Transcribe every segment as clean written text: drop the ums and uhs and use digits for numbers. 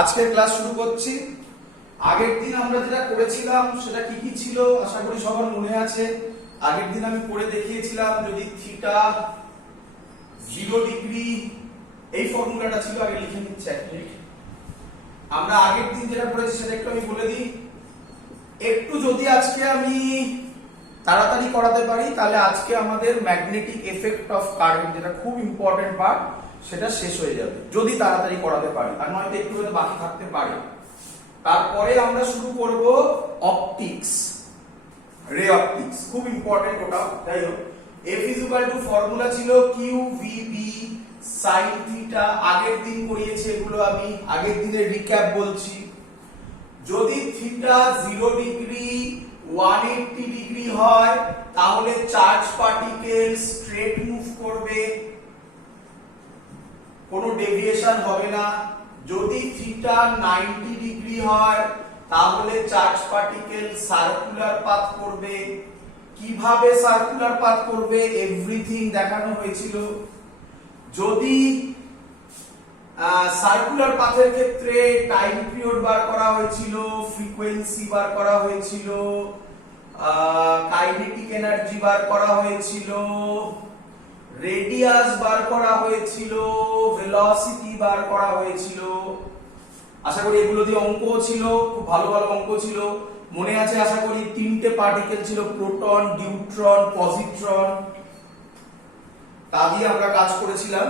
আজকের ক্লাস শুরু করছি। আগের দিন আমরা যেটা করেছিলাম সেটা কি কি ছিল আশা করি সবার মনে আছে। আগের দিন আমি করে দেখিয়েছিলাম যদি থিটা 0 ডিগ্রি, এই ফর্মুলাটা ছিল, আগে লিখে নিচ্ছি এক মিনিট। আমরা আগের দিন যেটা করেছি সেটা একটু আমি বলে দিই। একটু যদি আজকে আমি তাড়াতাড়ি করাতে পারি তাহলে আজকে আমাদের ম্যাগনেটিক এফেক্ট অফ কারেন্ট, যেটা খুব ইম্পর্টেন্ট পার্ট, সেটা শেষ হয়ে যাবে যদি তাড়াতাড়ি করাতে পারি, আর নয়তো একটু হয়তো বাকি থাকতে পারে। তারপরে আমরা শুরু করব অপটিক্স, রে অপটিক্স, খুব ইম্পর্টেন্ট ওটা। যাই হোক, F ইকুয়াল টু ফর্মুলা ছিল QVB sin থিটা। আগের দিন করিয়েছি এগুলো, আমি আগের দিনের রিক্যাপ বলছি। যদি থিটা 0 ডিগ্রি 180 ডিগ্রি হয় তাহলে চার্জ পার্টিকেল স্ট্রেট মুভ করবে, কোনো ডেভিয়েশন হবে না। যদি থিটা 90 ডিগ্রি হয় তাহলে চার্জ পার্টিকেল সার্কুলার পাথ করবে। কিভাবে সার্কুলার পাথ করবে এভরিথিং দেখানো হয়েছিল। যদি সার্কুলার পাথের ক্ষেত্রে টাইম পিরিয়ড বার করা হয়েছিল, ফ্রিকোয়েন্সি বার করা হয়েছিল, কাইনেটিক এনার্জি বার করা হয়েছিল, রেডিয়াস বার করা হয়েছিল, ভেলোসিটি বার করা হয়েছিল। আশা করি এগুলো দিয়ে অঙ্ক ছিল, খুব ভালো ভালো অঙ্ক ছিল, মনে আছে আশা করি। তিনটে পার্টিকেল ছিল, প্রোটন, নিউট্রন, পজিট্রন, তা দিয়ে আমরা কাজ করেছিলাম।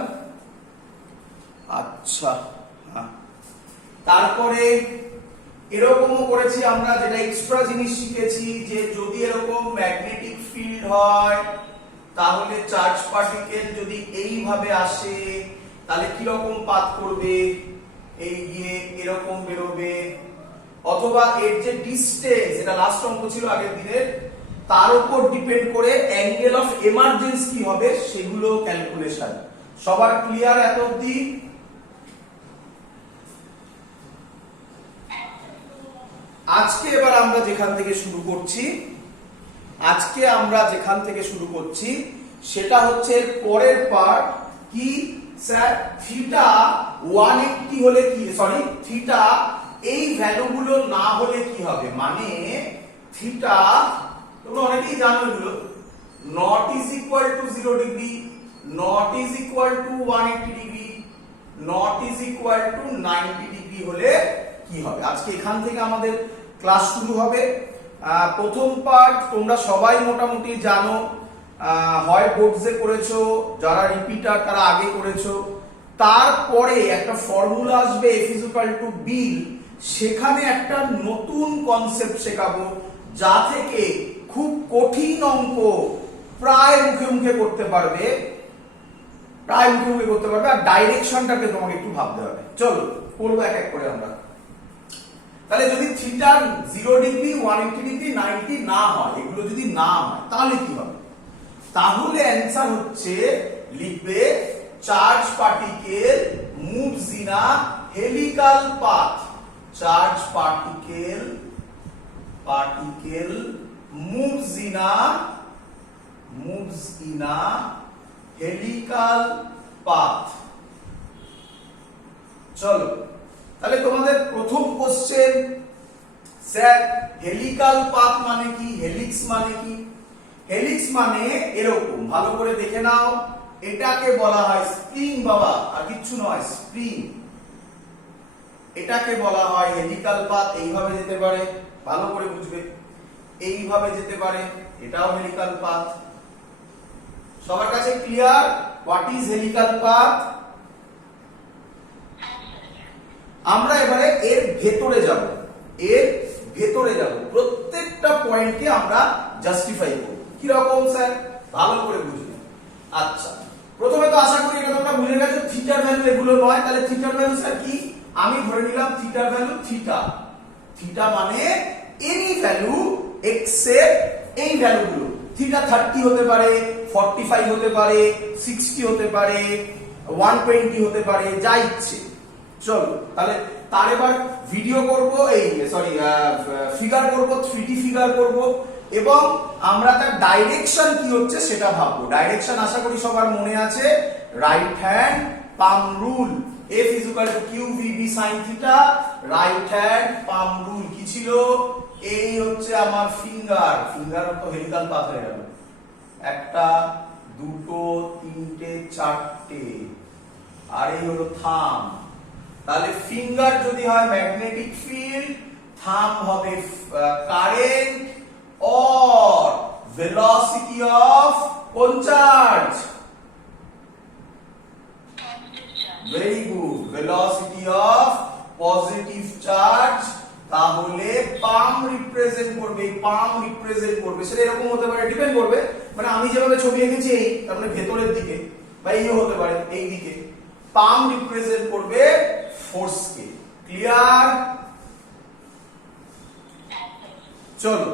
আচ্ছা, তারপরে এরকমও করেছি আমরা, যেটা এক্সট্রা জিনিস শিখেছি, যে যদি এরকম ম্যাগনেটিক ফিল্ড হয় তাহলে চার্জ পার্টিকেল যদি এইভাবে আসে তাহলে কি রকম পাথ করবে, এই গিয়ে এরকম বেরোবে। অথবা এর যে ডিসটেন্স, এটা লাস্ট অঙ্ক ছিল আগের দিনের, তার উপর ডিপেন্ড করে অ্যাঙ্গেল অফ এমার্জেন্স কি হবে সেগুলো ক্যালকুলেশন। সবার ক্লিয়ার এত অবধি? আজকে এবার আমরা যেখান থেকে শুরু করছি সেটা হচ্ছে পরের পার্ট। কি স্যার, থিটা 180 হলে কি, সরি, থিটা এই ভ্যালুগুলো না হলে কি হবে, মানে থিটা তোমরা অনেকেই জানো এগুলো, not is equal to 0 degree, not is equal to 180 degree, not is equal to 90 degree হলে কি হবে। আজকে এখান থেকে আমাদের ক্লাস শুরু হবে। প্রথম পার্ট তোমরা সবাই মোটামুটি জানো, হয় বোর্ডসে করেছো, যারা রিপিটার তারা আগে করেছো। তারপরে একটা ফর্মুলা আসবে F ইকুয়াল টু B, সেখানে একটা নতুন কনসেপ্ট শেখাবো, যা থেকে খুব কঠিন অঙ্ক প্রায় মুখে মুখে করতে পারবে, আর ডাইরেকশনটাকে তোমাকে একটু ভাবতে হবে। চলো করবো এক এক করে আমরা। তাহলে যদি থিটা 0 ডিগ্রি 180 ডিগ্রি 90 না হয়, এগুলো যদি না হয় তাহলে কি হবে? তাহলে অ্যান্সার হচ্ছে, লিখবে charge particle moves in a helical path. Charge particle moves in a helical path. চলো তাহলে তোমাদের প্রথম কোশ্চেন, স্যার হেলিকাল পাথ মানে কি, হেলিক্স মানে কি? হেলিক্স মানে এরকম, ভালো করে দেখে নাও, এটাকে বলা হয় স্প্রিং বাবা, আর কিচ্ছু নয়, স্প্রিং। এটাকে বলা হয় হেলিকাল পাথ। এইভাবে যেতে পারে, ভালো করে বুঝবে, এইভাবে যেতে পারে, এটাও হেলিকাল পাথ। সবার কাছে clear what is helical path? আমরা এবারে এর ভেতরে যাব, প্রত্যেকটা পয়েন্টকে আমরা জাস্টিফাই করব। কি রকম স্যার, ভালো করে বুঝবে। আচ্ছা, প্রথমে তো আশা করি এটা তোমরা বুঝে গেছো, থিটার ভ্যালু এগুলো নয়। তাহলে থিটার ভ্যালু স্যার কি? আমি ধরে নিলাম থিটার ভ্যালু থিটা মানে এনি ভ্যালু এক্সেপ্ট এই ভ্যালুগুলো। থিটা 30 হতে পারে, 45 হতে পারে, 60 হতে পারে, 120 হতে পারে, যা ইচ্ছে। চলো তাহলে তার এবার ভিডিও করব, ফিগার করব, 3D ফিগার করব, এবং আমরা তার ডাইরেকশন কি হচ্ছে সেটা ভাববো। ডাইরেকশন আশা করি সবার মনে আছে, right hand palm rule. F is equal to QVB sin theta, right hand palm rule কি ছিল, এই হচ্ছে আমার ফিঙ্গার, ফিঙ্গার তো হেলিক্যাল পাথ হয়ে গেল, একটা দুটো তিনটে চারটে, আর এই হলো থাম। তাহলে ফিঙ্গার যদি হয় ম্যাগনেটিক ফিল্ড, থাম হবে কারেন্ট অর ভেলোসিটি অফ কোন charge, very good, velocity of positive charge. তাহলে পাম রিপ্রেজেন্ট করবে, পাম রিপ্রেজেন্ট করবে, সেটা এরকম হতে পারে, ডিপেন্ড করবে, মানে আমি যেভাবে ছবি এঁকেছি এই, তার মানে ভেতরের দিকে বা এইও হতে পারে এই দিকে, পাম রিপ্রেজেন্ট করবে ফোর্সকে। ক্লিয়ার? চলো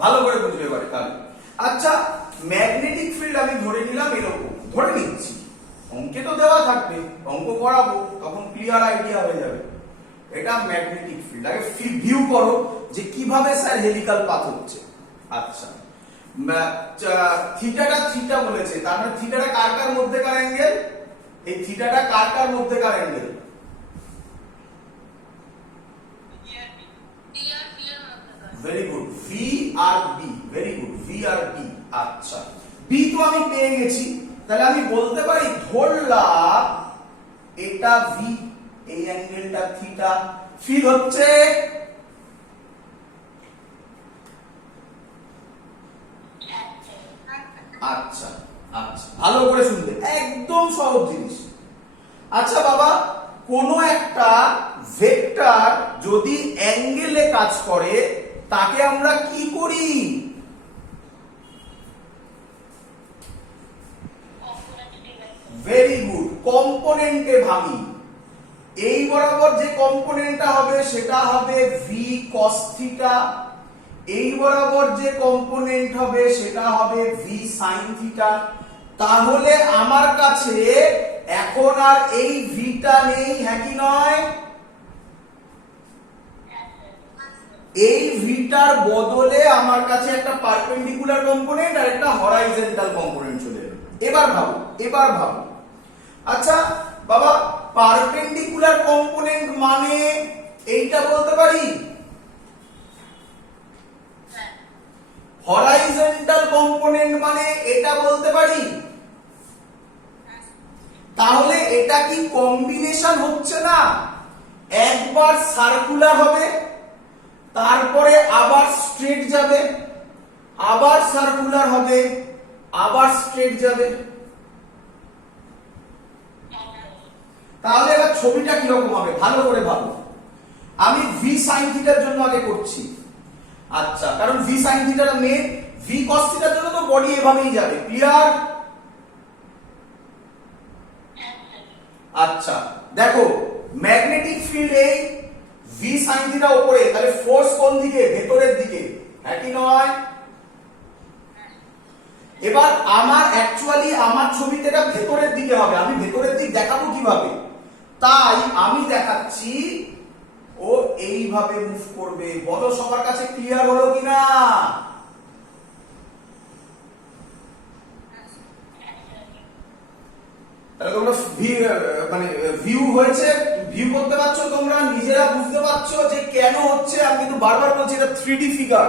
ভালো করে বুঝবে এবারে তাহলে। আচ্ছা, ম্যাগনেটিক ফিল্ড আমি ধরে নিলাম এরকম, ধরে নিচ্ছি, অঙ্কে তো দেওয়া থাকবে, অঙ্ক করাবো তখন ক্লিয়ার আইডিয়া হয়ে যাবে। এটা ম্যাগনেটিক ফিল্ড, আগে ভিউ করো যে কিভাবে স্যার হেলিক্যাল পাথ হচ্ছে। আচ্ছা, থিটাটা থিটা বলেছে, তার মানে থিটাটা কার কার মধ্যেকার অ্যাঙ্গেল, এই থিটাটা কার কার মধ্যেকার অ্যাঙ্গেল, ভেরি গুড, ভি আর বি, ভেরি গুড, ভি আর বি। আচ্ছা, বি তো আমি পেয়ে গেছি, তাহলে আমি বলতে পারি ধরলাম এটা ভি, এই অ্যাঙ্গেলটা থিটা, ফিল হচ্ছে আচ্ছা আচ্ছা, ভালো করে শুনবে, একদম সহজ জিনিস। আচ্ছা বাবা, কোন একটা ভেক্টর যদি অ্যাঙ্গেলে কাজ করে তাকে আমরা কি করি, ভেরি গুড, কম্পোনেন্টে ভাঙি। এই বরাবর যে কম্পোনেন্টটা হবে সেটা হবে ভি কস থিটা, এই বরাবর যে কম্পোনেন্ট হবে সেটা হবে ভি সাইন থিটা। তাহলে আমার কাছে এখন আর এই ভিটা নেই, হ্যাঁ কি নয়, এই ভিটার বদলে আমার কাছে একটা পারপেন্ডিকুলার কম্পোনেন্ট আর একটা হরাইজন্টাল কম্পোনেন্ট চলে এলো। এবার ভাবো, এবার ভাবো, আচ্ছা বাবা, পারপেন্ডিকুলার কম্পোনেন্ট মানে এইটা বলতে পারি, হরাইজন্টাল কম্পোনেন্ট মানে এটা বলতে পারি। তাহলে এটা কি কম্বিনেশন হচ্ছে না, একবার সার্কুলার হবে, তারপরে আবার স্ট্রেট যাবে, আবার সার্কুলার হবে, আবার স্ট্রেট যাবে। তাহলে এবার ছবিটা কিরকম হবে ভালো করে ভাবো। আমি ভি সাইন থিটার জন্য আগে করছি, আচ্ছা, কারণ ভি সাইন থিটাটা মেন, ভি কস থিটার জন্য তো বডি এভাবেই যাবে। ক্লিয়ার? আচ্ছা দেখো, ম্যাগনেটিক ফিল্ড এই ভি সাইন থিটা উপরে, তাহলে ফোর্স কোন দিকে, ভেতরের দিকে, হ্যাঁ কি নয়? এবার আমার অ্যাকচুয়ালি আমার ছবিতে এটা ভেতরের দিকে হবে, আমি ভেতরের দিক দেখাবো কিভাবে, তাই আমি দেখাচ্ছি ও এইভাবে মুভ করবে। বলো সবার কাছে ক্লিয়ার হলো কিনা? তাহলে তোমরা মানে ভিউ হয়েছে, ভিউ করতে পারছো, তোমরা নিজেরা বুঝতে পারছো যে কেন হচ্ছে। আমি কিন্তু বারবার বলছি এটা 3D ফিগার,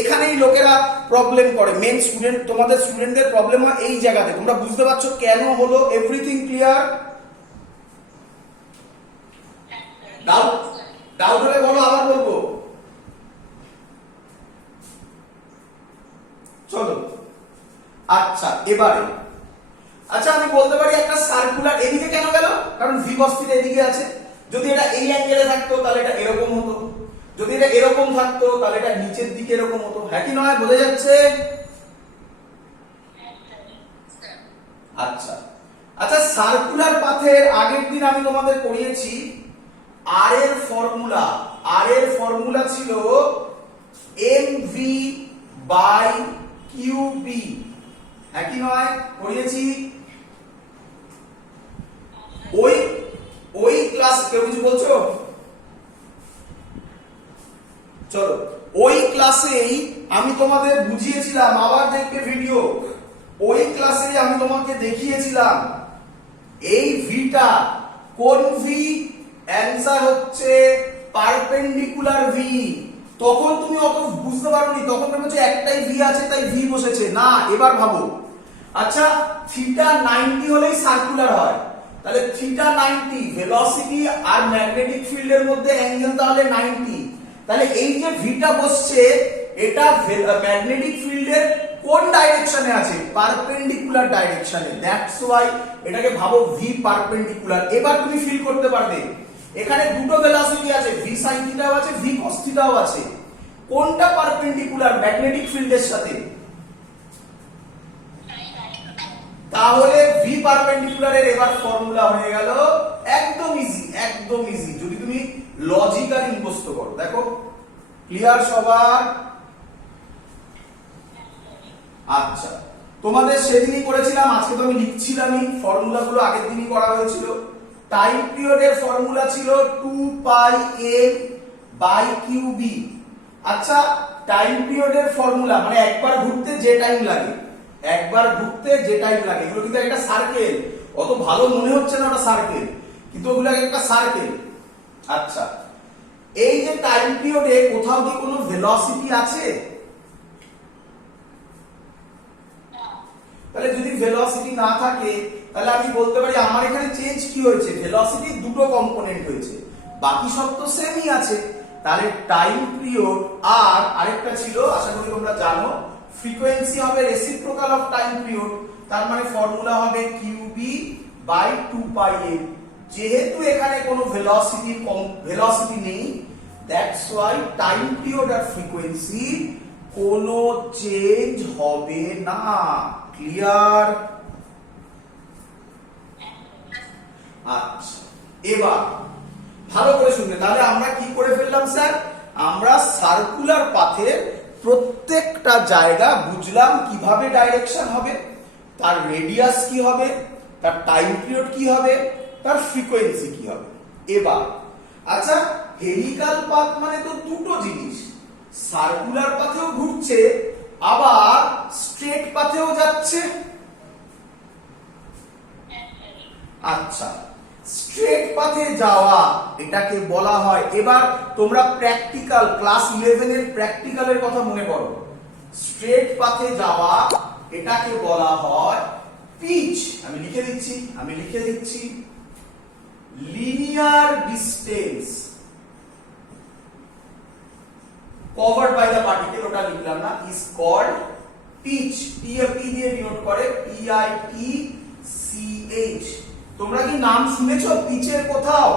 এখানেই লোকেরা প্রবলেম করে, মেন স্টুডেন্ট, তোমাদের স্টুডেন্টদের প্রবলেম হয় এই জায়গাতে। তোমরা বুঝতে পারছো কেন হলো? Everything clear? ডাউট ডাউট হলে বলো, আবার বলবো। চলো আচ্ছা, এবারে আচ্ছা আমি বলতে পারি একটা সার্কুলার, এদিকে কেন গেল, কারণ ভি কস থিটা এদিকে আছে। যদি এটা এই অ্যাঙ্গেলে থাকতো তাহলে এটা এরকম হতো, যদি এটা এরকম থাকতো তাহলে এটা নিচের দিকে এরকম হতো, হ্যাঁ কি নয়? বোঝা যাচ্ছে? আচ্ছা আচ্ছা, সার্কুলার পাথের আগের দিন আমি তোমাদের করিয়েছি আর এর ফর্মুলা, আর এর ফর্মুলা ছিল mv বাই qb, হ্যাঁ কি নয়? করিয়েছি। ওই ক্লাস, কেউ কিছু বলছো? চলো, ওই ক্লাসেই আমি তোমাদের বুঝিয়েছিলাম, আবার দেখবে ভিডিও, ওই ক্লাসে আমি তোমাকে দেখিয়েছিলাম এই ভিটা কোন ভি? অ্যানসার হচ্ছে পারপেন্ডিকুলার ভি। তখন তুমি অত বুঝতে পারোনি, তখন ভেবেছো একটাই ভি আছে তাই ভি বসেছে। না, এবার ভাবো। আচ্ছা, থিটা 90 হলেই সার্কুলার হয়, তাহলে থিটা 90, ভেলোসিটি আর ম্যাগনেটিক ফিল্ডের মধ্যে অ্যাঙ্গেল তাহলে 90। তাহলে এই যে ভিটা বসছে এটা ম্যাগনেটিক ফিল্ডের কোন ডাইরেকশনে আছে? পারপেন্ডিকুলার ডাইরেকশনে। দ্যাটস ওয়াই এটাকে ভাবো ভি পারপেন্ডিকুলার। এবার তুমি ফিল করতে পারবে এখানে দুটো ভেলোসিটি আছে, ভি সাইন থিটাও আছে, ভি কস থিটাও আছে। কোনটা পারপেন্ডিকুলার ম্যাগনেটিক ফিল্ডের সাথে? তাহলে ভি পারপেন্ডিকুলারের এবার ফর্মুলা হয়ে গেল একদম ইজি, একদম ইজি, যদি তুমি লজিক্যালি মুখস্থ করো। দেখো, ক্লিয়ার সবার? আচ্ছা, তোমাদের সেদিনই করেছিলাম, আজকে তো আমি লিখছিলামই, ফর্মুলাগুলো আগের দিনই করা হয়েছিল। টাইম পিরিয়ডের ফর্মুলা ছিল 2 পাই এম বাই কিউ বি। আচ্ছা, টাইম পিরিয়ডের ফর্মুলা মানে একবার ঘুরতে যে টাইম লাগে, একবার ঘুরতে যে টাইম লাগে, এগুলো কিন্তু একটা সার্কেল। অত ভালো মনে হচ্ছে না ওটা সার্কেল, কিন্তু ওগুলো একটা সার্কেল। আচ্ছা, এই যে টাইম পিরিয়ডে কোথাও কি কোনো ভেলোসিটি আছে? তাহলে যদি ভেলোসিটি না থাকে তাহলে আমি বলতে পারি আমার এখানে চেঞ্জ কি হয়েছে? ভেলোসিটির দুটো কম্পোনেন্ট হয়েছে, বাকি সব তো সেমই আছে। তাহলে টাইম পিরিয়ড আর আরেকটা ছিল, আশা করি তোমরা জানো, ফ্রিকোয়েন্সি হবে রেসিপ্রোকাল অফ টাইম পিরিয়ড। তার মানে ফর্মুলা হবে কিউবি বাই 2 পাই এম। যেহেতু এখানে কোনো ভেলোসিটি নেই, দ্যাটস ওয়াই টাইম পিরিয়ড আর ফ্রিকোয়েন্সি কোনো চেঞ্জ হবে না। ক্লিয়ার? আচ্ছা, এবার ভালো করে শুনবে। তাহলে আমরা কি করে ফেললাম স্যার? আমরা সার্কুলার পাথের প্রত্যেকটা জায়গা বুঝলাম কিভাবে ডাইরেকশন হবে, তার রেডিয়াস কি হবে, তার টাইম পিরিয়ড কি হবে, তার ফ্রিকোয়েন্সি কি হবে। এবার আচ্ছা, হেলিক্যাল পাথ মানে তো দুটো জিনিস, সার্কুলার পাথেও ঘুরছে আবার স্ট্রেট পাথেও যাচ্ছে। আচ্ছা, স্ট্রেট পাথে যাওয়া এটাকে বলা হয়, এবার তোমরা প্র্যাকটিক্যাল ক্লাস 11 এর প্র্যাকটিক্যালের কথা মনে করো। স্ট্রেট পাথে যাওয়া এটাকে বলা হয় পিচ। আমি লিখে দিচ্ছি linear distance covered by the particle, ওটা লিখলাম না, ইজ কল্ড পিচ। পি দিয়ে ডিনোট করে, PITCH। তোমরা কি নাম শুনেছো পিচের কোথাও?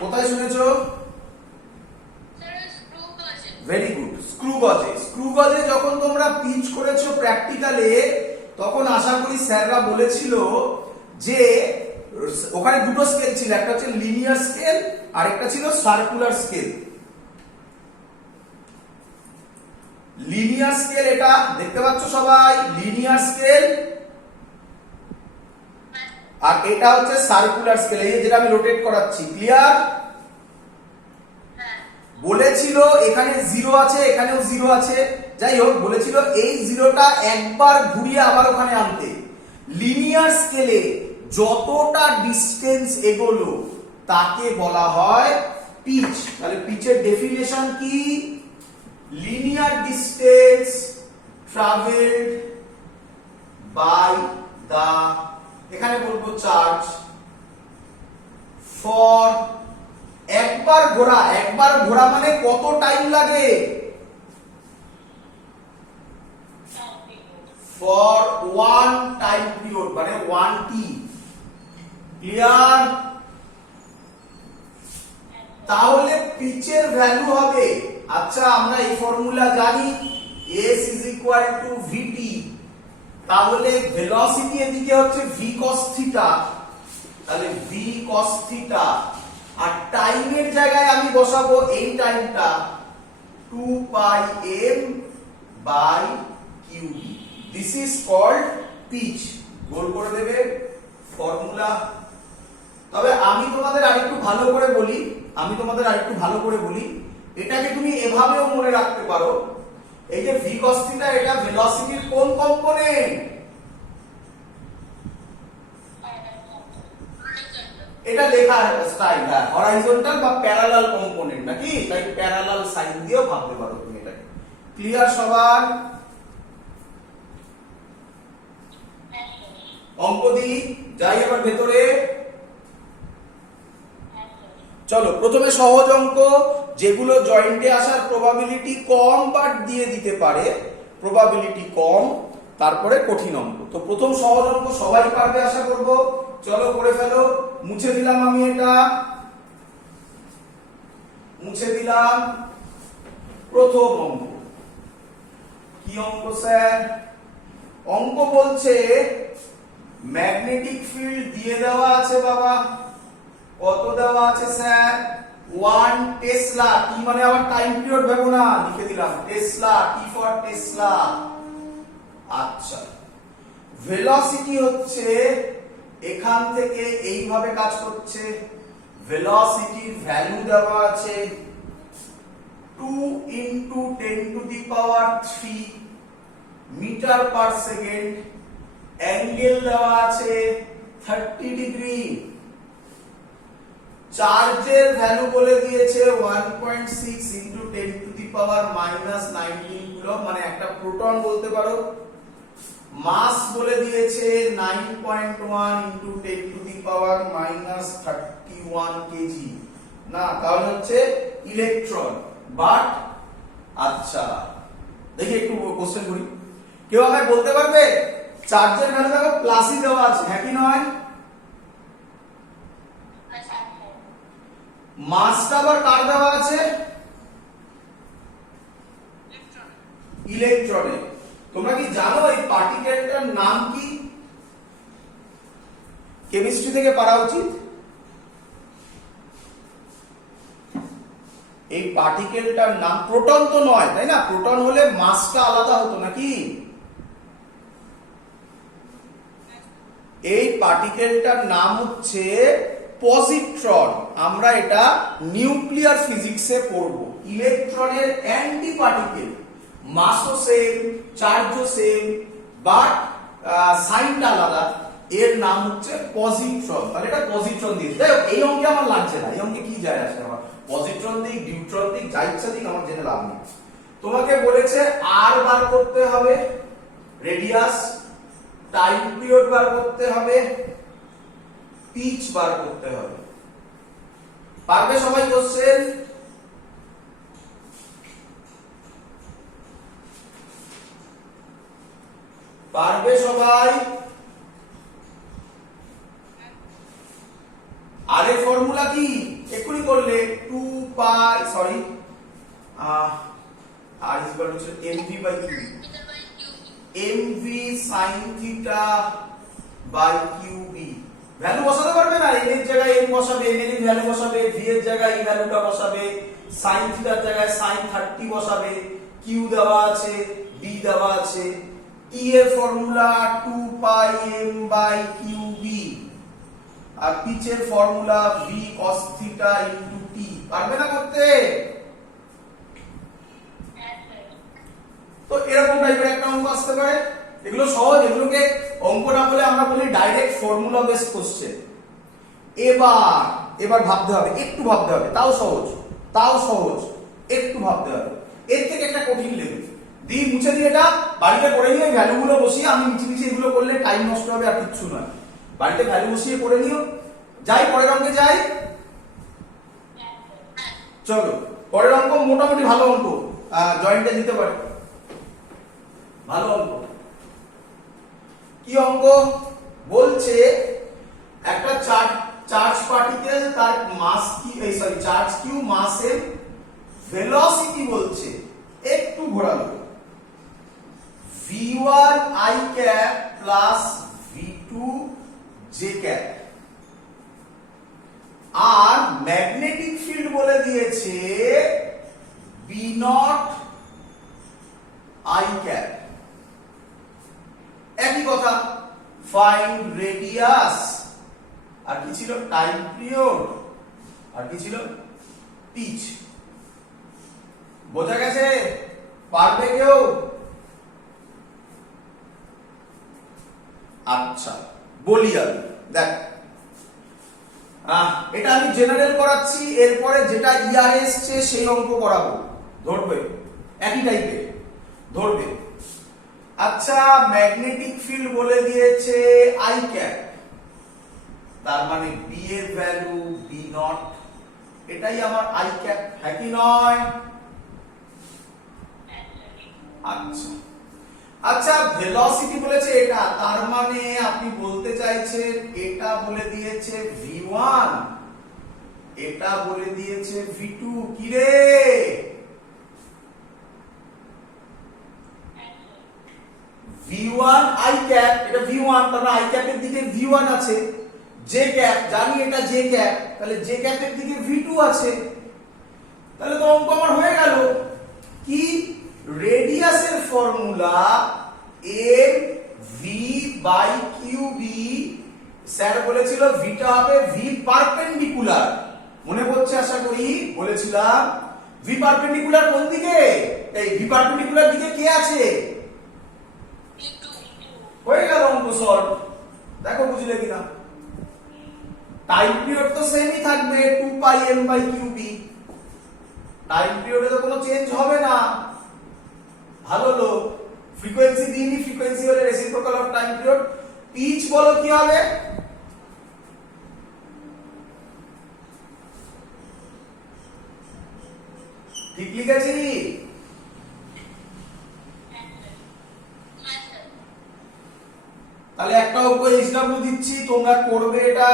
কোথায় শুনেছো? ভেরি গুড, স্ক্রু গজে। স্ক্রু গজে যখন তোমরা পিচ করেছো প্র্যাকটিক্যালে, তখন আশা করি স্যাররা বলেছিল যে ওখানে দুটো স্কেল ছিল, একটা হচ্ছে লিনিয়ার স্কেল আর একটা ছিল সার্কুলার স্কেল। লিনিয়ার স্কেল এটা দেখতে পাচ্ছ সবাই, লিনিয়ার স্কেল, আর এটা হচ্ছে সার্কুলার স্কেল, এই যেটা আমি রোটেট করাচ্ছি। ক্লিয়ার? বলেছিল এখানে জিরো আছে, এখানেও জিরো আছে, যাই হোক বলেছিল এই জিরোটা একবার ঘুরিয়ে আবার ওখানে আনতে। লিনিয়ার স্কেলে যতটা ডিসটেন্স এগোলো তাকে বলা হয় পিচ। তাহলে পিচের ডেফিনেশন কি? Linear distance travelled by the, এখানে বলবো চার্জ, ফর একবার ঘোরা মানে কত টাইম লাগে? ফর 1 টাইম পিরিয়ড মানে 1t। ক্লিয়ার? তাহলে পিচের ভ্যালু হবে, আচ্ছা আমরা এই ফর্মুলা জানি, S is equal to VT। তাহলে ভেলোসিটি এদিকে হচ্ছে v cos থিটা, তাহলে v cos থিটা, আর টাইমের জায়গায় আমি বসাবো এই টাইমটা 2 pi m by q. This is called pitch. গোল করে দেবে ফর্মুলা। তবে আমি তোমাদের আরেকটু ভালো করে বলি, এটাকে তুমি এভাবেও মনে রাখতে পারো এই যে v cos θ এটা ভেলোসিটির কোন কম্পোনেন্ট? এটা লেখা স্টাইল, হ্যাঁ, হরাইজন্টাল বা প্যারালাল কম্পোনেন্ট নাকি, তাই প্যারালাল সাইন দিয়েও ভাবতে পারো তুমি এটাকে। ক্লিয়ার সবার? অঙ্ক দিই, যাই এবার ভেতরে। চলো প্রথমে সহজ অঙ্ক, যেগুলো জয়েন্টে আসার প্রবাবিলিটি কম বাট দিয়ে দিতে পারে, প্রবাবিলিটি কম, তারপরে কঠিন অঙ্ক। তো প্রথম সহজ অঙ্ক সবাই পারবে আশা করব, চলো করে ফেলো। মুছে দিলাম আমি এটা, মুছে দিলাম। প্রথম অঙ্ক কি অঙ্ক স্যার? অঙ্ক বলছে ম্যাগনেটিক ফিল্ড দিয়ে দেওয়া আছে বাবা। কত দেওয়া আছে স্যার? 1 টেসলা। টি মানে আবার টাইম পিরিয়ড ভেবো না, লিখে দিলাম টেসলা, টি ফর টেসলা। আচ্ছা, ভেলোসিটি হচ্ছে এখান থেকে এইভাবে কাজ করছে। ভেলোসিটির ভ্যালু দেওয়া আছে 2 × 10⁻³ মিটার পার সেকেন্ড। অ্যাঙ্গেল দেওয়া আছে 30 ডিগ্রি। চার্জের ভ্যালু বলে দিয়েছে 1.6 × 10⁻−19 কুলম্ব, মানে একটা প্রোটন বলতে পারো। মাস বলে দিয়েছে 9.1 × 10⁻−31 কেজি, না তাহলে হচ্ছে ইলেকট্রন। বাট আচ্ছা দেখি একটু কোশ্চেন করি, কেউ আমায় বলতে পারবে চার্জের ভ্যালু দেখো প্লাসই দেওয়া আছে, হ্যাঁ কি নয়? মাসটা আবার কার দেওয়া আছে? ইলেকট্রনের। তোমরা কি জানো এই পার্টিকেলটার নাম কি? কেমিস্ট্রি থেকে পড়া উচিত। এই পার্টিকেলটার নাম, প্রোটন তো নয় তাই না? প্রোটন হলে মাসটা আলাদা হতো নাকি? এই পার্টিকেলটার নাম হচ্ছে পজিট্রন। আমরা এটা নিউক্লিয়ার ফিজিক্সে পড়ব। ইলেকট্রনের অ্যান্টি পার্টিকেল, মাসও সেম, চার্জও সেম, বাট সাইনটা আলাদা। এর নাম হচ্ছে পজিট্রন। তাহলে এটা পজিট্রন দিয়ে যাই হোক, এই অঙ্কে আমার লাগছে না, এই অঙ্কে কি যায় আসে আমার, পজিট্রন দিক নিউট্রন দিক যা ইচ্ছা দিক আমার জেনে লাভ নেই। তোমাকে বলেছে আর বার করতে হবে, রেডিয়াস, টাইম পিরিয়ড বার করতে হবে, পিচ বার করতে হবে। পারবে সবাই কোশ্চেন? পারবে সবাই? আরে ফর্মুলা কি এক্ষুনি করলে 2 pi, sorry r equal to mv by q, mv sin theta by q B. Value বসাতে পারবে না, n এর জায়গায় n বসাবে, n এর ভ্যালু বসাবে, v এর জায়গায় এই ভ্যালুটা বসাবে, sin থিটার জায়গায় sin 30 বসাবে, q দেওয়া আছে, b দেওয়া আছে, t এর formula 2 pi m by q B, আর পিচের formula v cos theta into t। পারবে না করতে? তো এরকম টাইপের একটা অঙ্ক আসতে পারে। এগুলো সহজ, এগুলোকে অঙ্ক না বলে আমরা বলি ডাইরেক্ট ফর্মুলা বেসড কোশ্চেন। এবার ভাবতে হবে, একটু ভাবতে হবে, তাও সহজ, একটু ভাবতে হবে। এর থেকে একটা কঠিন লেভেল দিয়ে মুছে দিয়ে এটা বাড়িতে করে নিয়ে ভ্যালুগুলো বসিয়ে, আমি নিচে এগুলো করলে টাইম নষ্ট হবে আর কিচ্ছু নয়। বাড়িতে ভ্যালু বসিয়ে করে নিও। যাই পরের অঙ্কে যাই। চলো পরের অঙ্ক মোটামুটি ভালো অঙ্ক, জয়েন্টে দিতে পারে, ভালো অঙ্ক। কি অঙ্ক বলছে? একটা চার্জ পার্টিকেল, তার মাস কি, সরি চার্জ কিউ, মাসের ভেলোসিটি বলছে একটু ঘোরালো v1 i cap plus v2 j cap, আর ম্যাগনেটিক ফিল্ড বলে দিয়েছে b0 i ক্যাপ। একই কথা, ফাইন্ড রেডিয়াস, আর কি ছিল টাইম পিরিয়ড, আর কি ছিল পিচ। বোঝা গেছে? পারবে কেউ? আচ্ছা বলি আমি, দেখ এটা আমি জেনারেল করাচ্ছি, এরপরে যেটা ইয়ার এসছে সেই অঙ্ক করাবো, ধরবে একই টাইপের ধরবে। আচ্ছা ম্যাগনেটিক ফিল্ড বলে দিয়েছে আই ক্যাপ, তার মানে বি এর ভ্যালু বি নট, এটাই আমার আই ক্যাপ, হ্যাঁ কি নয়? আচ্ছা আচ্ছা ভেলোসিটি বলেছে এটা, তার মানে আপনি বলতে চাইছেন এটা বলে দিয়েছে v1, এটা বলে দিয়েছে v2, কি রে? v1 i ক্যাপ, এটা v1, তার মানে i ক্যাপের দিকে v1 আছে, j ক্যাপ জানি এটা j ক্যাপ, তাহলে j ক্যাপের দিকে v2 আছে, তাহলে তো অঙ্ক আমার হয়ে গেল। কি? রেডিয়াসের formula m v by qb, sir বলেছিল ভিটা হবে v পারপেন্ডিকুলার, মনে পড়ছে আশা করি বলেছিলাম v পারপেন্ডিকুলার কোন দিকে? এই v পারপেন্ডিকুলার দিকে কে আছে? হয়ে গেল অঙ্ক সলভ। দেখো বুঝলে কিনা? টাইম পিরিয়ড তো সেমই থাকবে 2 pi m by qb, time পিরিয়ডে তো কোনো চেঞ্জ হবে না। ভালো লোক, ফ্রিকোয়েন্সি দিইনি, ফ্রিকোয়েন্সি হলে reciprocal of time period. Pitch বলো কি হবে? ঠিক লিখেছি? তাহলে একটা অঙ্ক এইচডব্লিউ দিচ্ছি, তোমরা করবে এটা।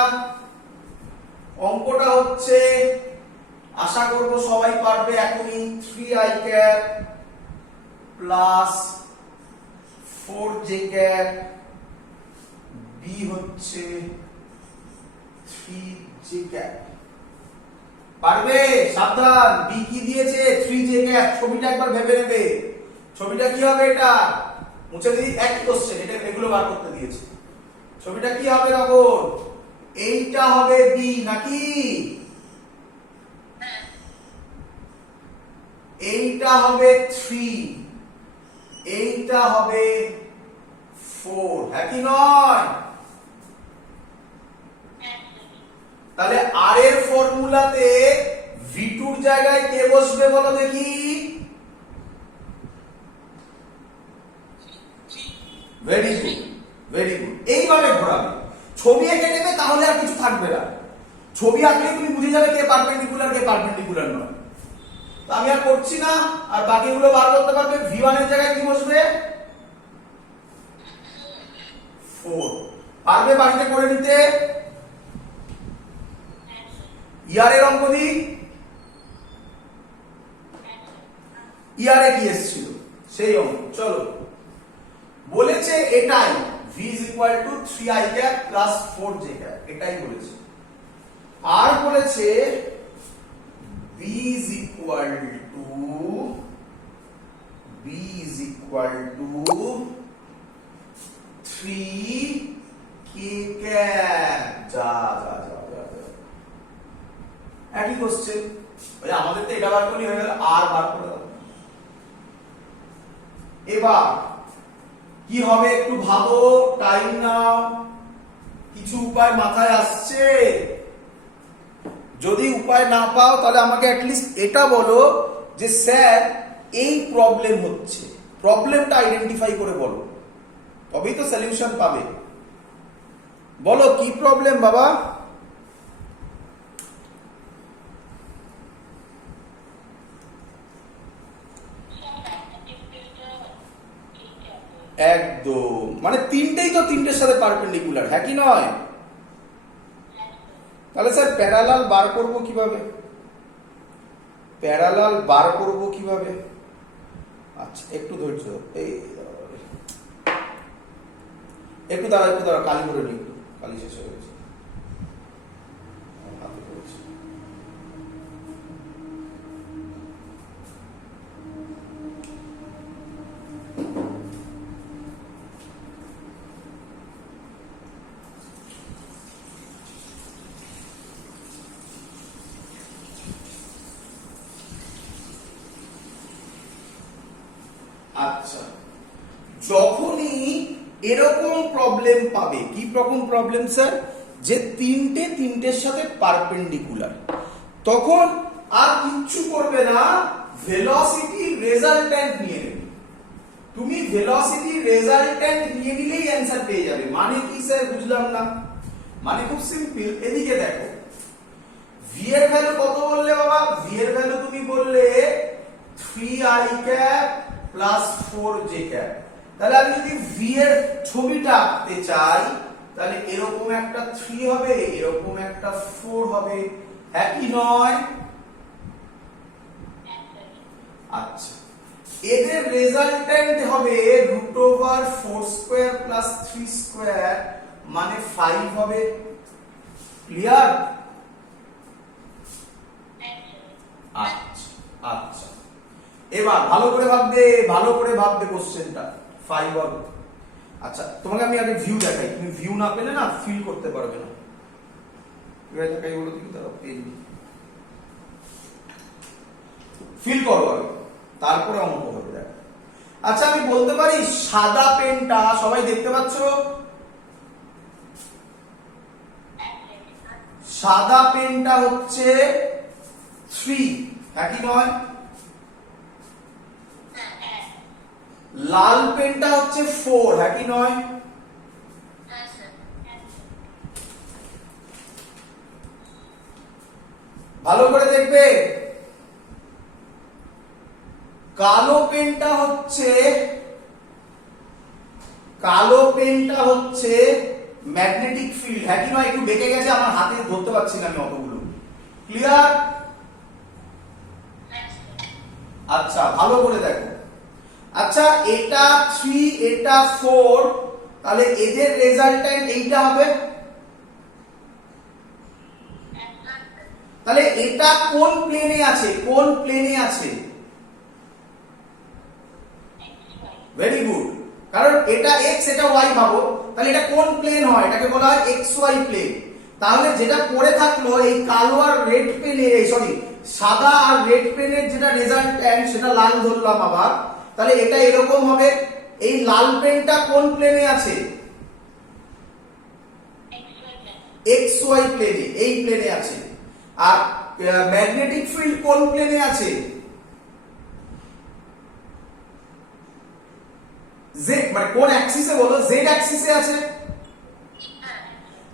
অঙ্কটা হচ্ছে, আশা করব সবাই পারবে এখনই, 3i cap plus 4j cap, B হচ্ছে 3j ক্যাপ। পারবে? সাবধান, বি কি দিয়েছে? 3j cap. ছবিটা একবার ভেবে নেবে, ছবিটা কি হবে? এটা মুছে দিই, একই কোশ্চেন, এটা এগুলো বার করতে দিয়েছে। ছবিটা কি হবে তখন? এইটা হবে বি নাকি? এইটা হবে 3, এইটা হবে 4, হ্যাঁ কি নয়? তাহলে আর এর ফর্মুলাতে v2 এর জায়গায় কে বসবে বলো দেখি? Very good, very good. এইভাবে ঘোরাবে, ছবি এঁকে নেবে, তাহলে আর কিছু থাকবে না। ছবি আঁকলে তুমি বুঝে যাবে কে পারপেন্ডিকুলার কে পারপেন্ডিকুলার নয়। তো আমি আর করছি না, আর বাকিগুলো বার করতে পারবে। v1 এর জায়গায় কি বসবে? 4। পারবে বাকিটা করে নিতে? ইয়ারের অঙ্ক দি, ইয়ারে কি এসেছিল সেই অঙ্ক। চলো, বলেছে এটাই v is equal to 3i cap plus 4j cap, এটাই বলেছে। আর বলেছে b is equal to 3k cap। যা যা যা একই কোশ্চেন, আমাদের তো এটা বার করলেই হয়ে গেল, আর বার করে দাও। এবার কি হবে একটু ভাবো, টাইম নাও, কিছু উপায় মাথায় আসছে? যদি উপায় না পাও তাহলে আমাকে অ্যাটলিস্ট এটা বলো যে স্যার এই প্রবলেম হচ্ছে, প্রবলেমটা আইডেন্টিফাই করে বলো, তবেই তো সলিউশন পাবে। বলো কি প্রবলেম বাবা? একদম, মানে তিনটেই তো তিনটের সাথে পারপেন্ডিকুলার, হ্যাঁ কি নয়? তাহলে স্যার প্যারালাল বার করব কিভাবে? প্যারালাল বার করব কিভাবে? আচ্ছা একটু ধৈর্য, একটু দাঁড়া, কালি করে নি, কালি শেষ হয়ে গেছে। যখনই এরকম প্রবলেম পাবে, কি রকম প্রবলেম স্যার, যে তিনটের সাথে পারপেন্ডিকুলার, তখন আর কিচ্ছু করবে না, ভেলোসিটি রেজাল্ট্যান্ট নিয়ে নেবে। তুমি ভেলোসিটি রেজাল্ট্যান্ট নিয়ে নিলেই অ্যান্সার পেয়ে যাবে। মানে কি স্যার, বুঝলাম না। মানে খুব সিম্পল, এদিকে দেখো, ভি এর ভ্যালু কত বললে বাবা? ভি এর ভ্যালু তুমি বললে 3i cap plus 4j cap. তাহলে আমি যদি ভি এর ছবিটা আঁকতে চাই, তাহলে এরকম একটা 3 হবে, এরকম একটা 4 হবে, একই নয়? আচ্ছা, এদের রেজাল্ট্যান্ট হবে √4² প্লাস 3² মানে 5 হবে। ক্লিয়ার? আচ্ছা আচ্ছা, এবার ভালো করে ভাববে কোশ্চেনটা। 5 হবে। আচ্ছা, তোমাকে আমি আগে ভিউ দেখাই, তুমি ভিউ না পেলে না ফিল করতে পারবে না। দেখাই বলো দেখি, দাঁড়াও, ফিল করো আগে, তারপরে অঙ্ক হবে। দেখো, আচ্ছা আমি বলতে পারি সাদা পেনটা সবাই দেখতে পাচ্ছ? সাদা পেনটা হচ্ছে 3, হ্যাঁ কি নয়? লাল পেনটা হচ্ছে 4, হ্যাঁ কি নয়? ভালো করে দেখবে, কালো পেনটা হচ্ছে ম্যাগনেটিক ফিল্ড, হ্যাঁ কি নয়? একটু বেঁকে গেছে, আমার হাতে ধরতে পারছি না আমি অতগুলো। ক্লিয়ার? আচ্ছা ভালো করে দেখো। আচ্ছা, এটা 3, এটা 4, তাহলে এদের রেজাল্ট্যান্ট এইটা হবে। তাহলে এটা কোন প্লেনে আছে? কোন প্লেনে আছে? ভেরি গুড, কারণ এটা এক্স এটা ওয়াই ভাবো, তাহলে এটা কোন প্লেন হয়? এটাকে বলা হয় এক্স ওয়াই প্লেন। তাহলে যেটা পড়ে থাকলো এই কালো আর রেড পেনে, সরি সাদা আর রেড পেনের যেটা রেজাল্ট্যান্ট সেটা লাল ধরলাম আবার, তাহলে এটা এরকম হবে। এই লাল পেনটা কোন প্লেনে আছে? এক্স ওয়াই প্লেনে, এই প্লেনে আছে। আর ম্যাগনেটিক ফিল্ড কোন প্লেনে আছে? জেড, মানে কোন অ্যাক্সিসে বলো? জেড অ্যাক্সিসে আছে।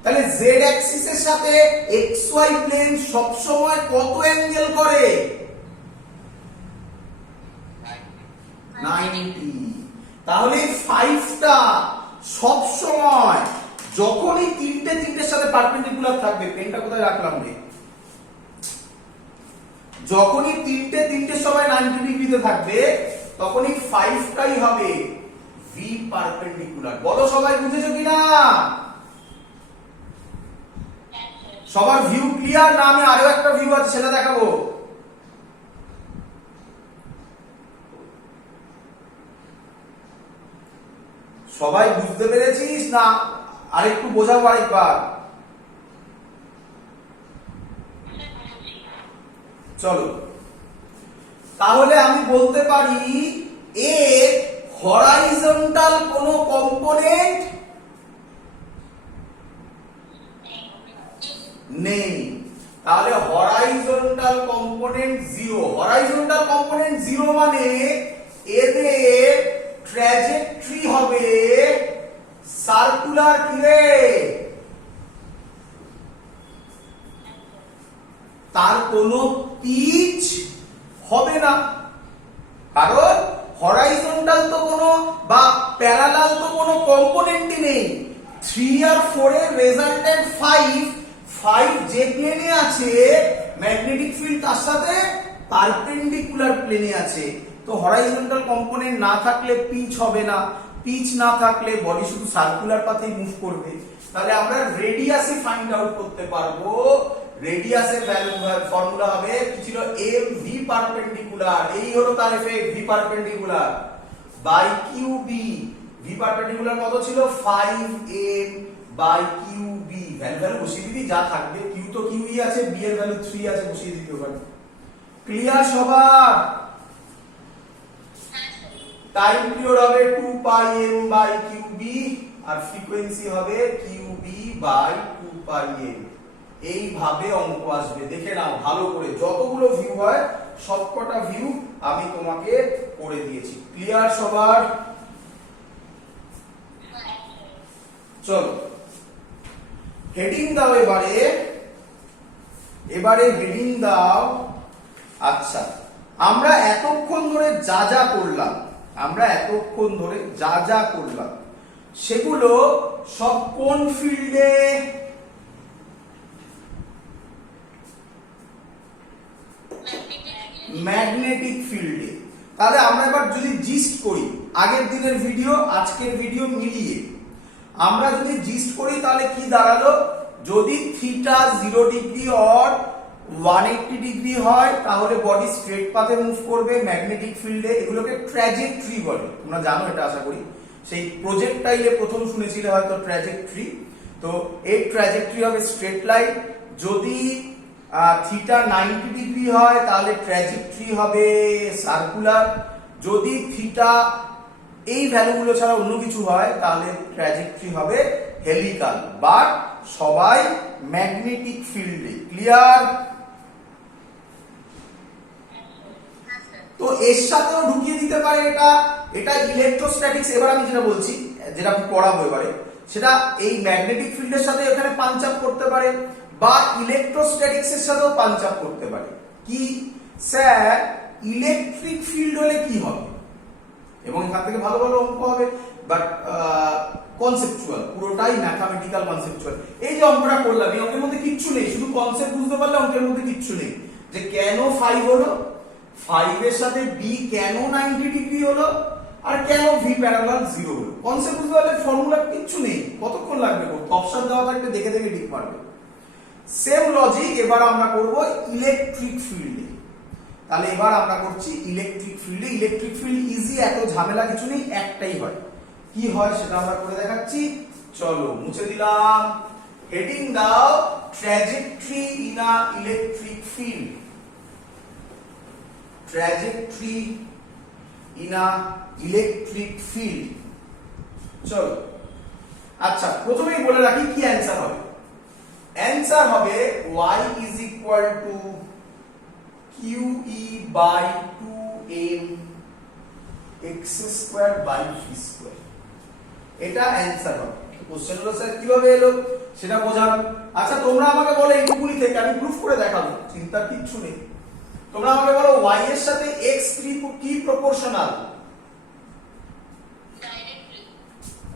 তাহলে জেড অ্যাক্সিসের সাথে এক্স ওয়াই প্লেন সব সময় কত অ্যাঙ্গেল করে? 90। তাহলে 5টা সব সময় যখনই তিনটের সাথে পারপেন্ডিকুলার থাকবে, পেনটা কোথায় রাখলাম রে? যখনই তিনটের সময় 90 ডিগ্রিতে থাকবে, তখনই 5টাই হবে ভি পারপেন্ডিকুলার। বলো সবাই বুঝেছো কিনা? সবার ভিউ ক্লিয়ার না? আমি আরো একটা ভিউ আছে সেটা দেখাবো। সবাই বুঝতে পেরেছিস না? আরেকটু বোঝাবো আরেকবার। চলো, তাহলে আমি বলতে পারি এর হরাইজন্টাল কোনো কম্পোনেন্ট নেই। তাহলে হরাইজন্টাল কম্পোনেন্ট 0। হরাইজন্টাল কম্পোনেন্ট 0 মানে এদের ট্র্যাজেক্টরি হবে সার্কুলার। কিরে, তার কোনো পিচ হবে না, কারণ হরাইজন্টাল তো কোনো বা প্যারালাল তো কোনো কম্পোনেন্টই নেই। 3 আর 4 এর রেজাল্ট্যান্ট 5 যে প্লেনে আছে ম্যাগনেটিক ফিল্ড তার সাথে পারপেন্ডিকুলার প্লেনে আছে। তো হরাইজন্টাল কম্পোনেন্ট না থাকলে পিচ হবে না, পিচ না থাকলে বডি শুধু সার্কুলার পাথেই মুভ করবে। তাহলে আমরা রেডিয়াসই ফাইন্ড আউট করতে পারবো। রেডিয়াসের ভ্যালু ফর্মুলা হবে কি ছিল? M V perpendicular. এই হলো তার effect, V perpendicular by Q B. V perpendicular কত ছিল? 5m by Q B. Value বসিয়ে দিবি, যা থাকবে। কিউ তো কিউই আছে, বি এর ভ্যালু 3 আছে, বসিয়ে দিবি ওখানে। ক্লিয়ার সবার? টাইম পিরিয়ড হবে 2 পাই m বাই qb আর ফ্রিকোয়েন্সি হবে qb বাই 2 পাই m। এইভাবে অঙ্ক আসবে, দেখে নাও ভালো করে। যতগুলো ভিউ হয় সবকটা ভিউ আমি তোমাকে করে দিয়েছি। ক্লিয়ার সবার? চলো হেডিং দাও এবারে হেডিং দাও। আচ্ছা, আমরা এতক্ষণ ধরে যা করলাম সেগুলো সব কোন ফিল্ডে? ম্যাগনেটিক ফিল্ডে। তাহলে আমরা এবার যদি জিস্ট করি আগের দিনের ভিডিও আজকের ভিডিও মিলিয়ে, আমরা যদি জিস্ট করি তাহলে কি দাঁড়ালো? যদি থিটা 0 ডিগ্রি অর 180 ডিগ্রি হয় তাহলে বডি স্ট্রেট পাথে মুভ করবে ম্যাগনেটিক ফিল্ডে। এগুলোকে ট্র্যাজেক্টরি বলে, তোমরা জানো এটা আশা করি। সেই প্রজেক্টাইলে প্রথম শুনেছিলে হয়তো ট্র্যাজেক্টরি। তো এই ট্র্যাজেক্টরি হবে স্ট্রেট লাইন। যদি থিটা 90 ডিগ্রি হয় তাহলে ট্র্যাজেক্টরি হবে সার্কুলার। যদি থিটা এই ভ্যালুগুলো ছাড়া অন্য কিছু হয় তাহলে ট্র্যাজেক্টরি হবে হেলিকাল। বাট সবাই ম্যাগনেটিক ফিল্ডে। ক্লিয়ার? তো এর সাথেও ঢুকিয়ে দিতে পারে এটা ইলেকট্রোস্ট্যাটিক্স। এবার আমি যেটা বলছি, যেটা আমি পড়াবো এবারে, সেটা এই ম্যাগনেটিক ফিল্ডের সাথে এখানে পাঞ্চ আপ করতে পারে বা ইলেকট্রোস্ট্যাটিক্স এর সাথেও পাঞ্চ আপ করতে পারে। কি স্যার, ইলেকট্রিক ফিল্ড হলে কি হবে? এবং এখান থেকে ভালো ভালো অঙ্ক হবে, বাট কনসেপচুয়াল, পুরোটাই ম্যাথমেটিক্যাল কনসেপচুয়াল। এই যে অঙ্কটা করলাম, এই অঙ্কের মধ্যে কিচ্ছু নেই, শুধু কনসেপ্ট বুঝতে পারলে অঙ্কের মধ্যে কিচ্ছু নেই। যে কেন 5 হলো, 5 এর সাথে b কেন 90 ডিগ্রি হলো, আর কেন v প্যারালাল 0 হলো। কনসেপ্ট বুঝতে পারলে ফর্মুলা কিচ্ছু নেই, কতক্ষণ লাগবে করতে? অপশন দেওয়া থাকবে, দেখে দেখে ঠিক পারবে। সেম লজিক এবার আমরা করব ইলেকট্রিক ফিল্ডে। তাহলে এবার আমরা করছি ইলেকট্রিক ফিল্ডে। ইলেকট্রিক ফিল্ড ইজি, এত ঝামেলা কিছু নেই, একটাই হয়। কি হয় সেটা আমরা করে দেখাচ্ছি। চলো মুছে দিলাম। হেডিং দাও trajectory in a electric field. Trajectory in a electric field. চলো, আচ্ছা প্রথমেই বলে রাখি কি অ্যান্সার হবে। অ্যান্সার হবে y is equal to qe by 2m x square by v square। এটা অ্যান্সার হবে। কোশ্চেনগুলো স্যার কিভাবে এলো সেটা বোঝানো। আচ্ছা তোমরা আমাকে বলো এইটুকুনি থেকে আমি প্রুফ করে দেখাবো, চিন্তার কিচ্ছু নেই। তোমরা আমাকে বলো y এর সাথে x কি প্রপোর্শনাল?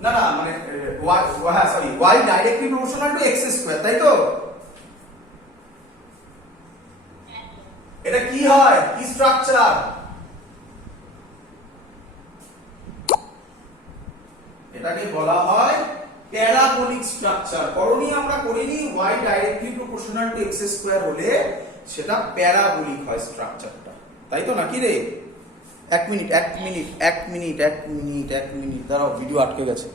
না না, মানে y directly proportional to x square, তাই তো? এটা কি হয়, কি স্ট্রাকচার? এটাকে বলা হয় প্যারাবোলিক স্ট্রাকচার। করণীয় আমরা করিনি, y directly proportional to x square হলে সেটা প্যারাবোলিক হয় স্ট্রাকচারটা, তাই তো? নাকি রে? এক মিনিট দাঁড়াও, ভিডিও আটকে গেছে।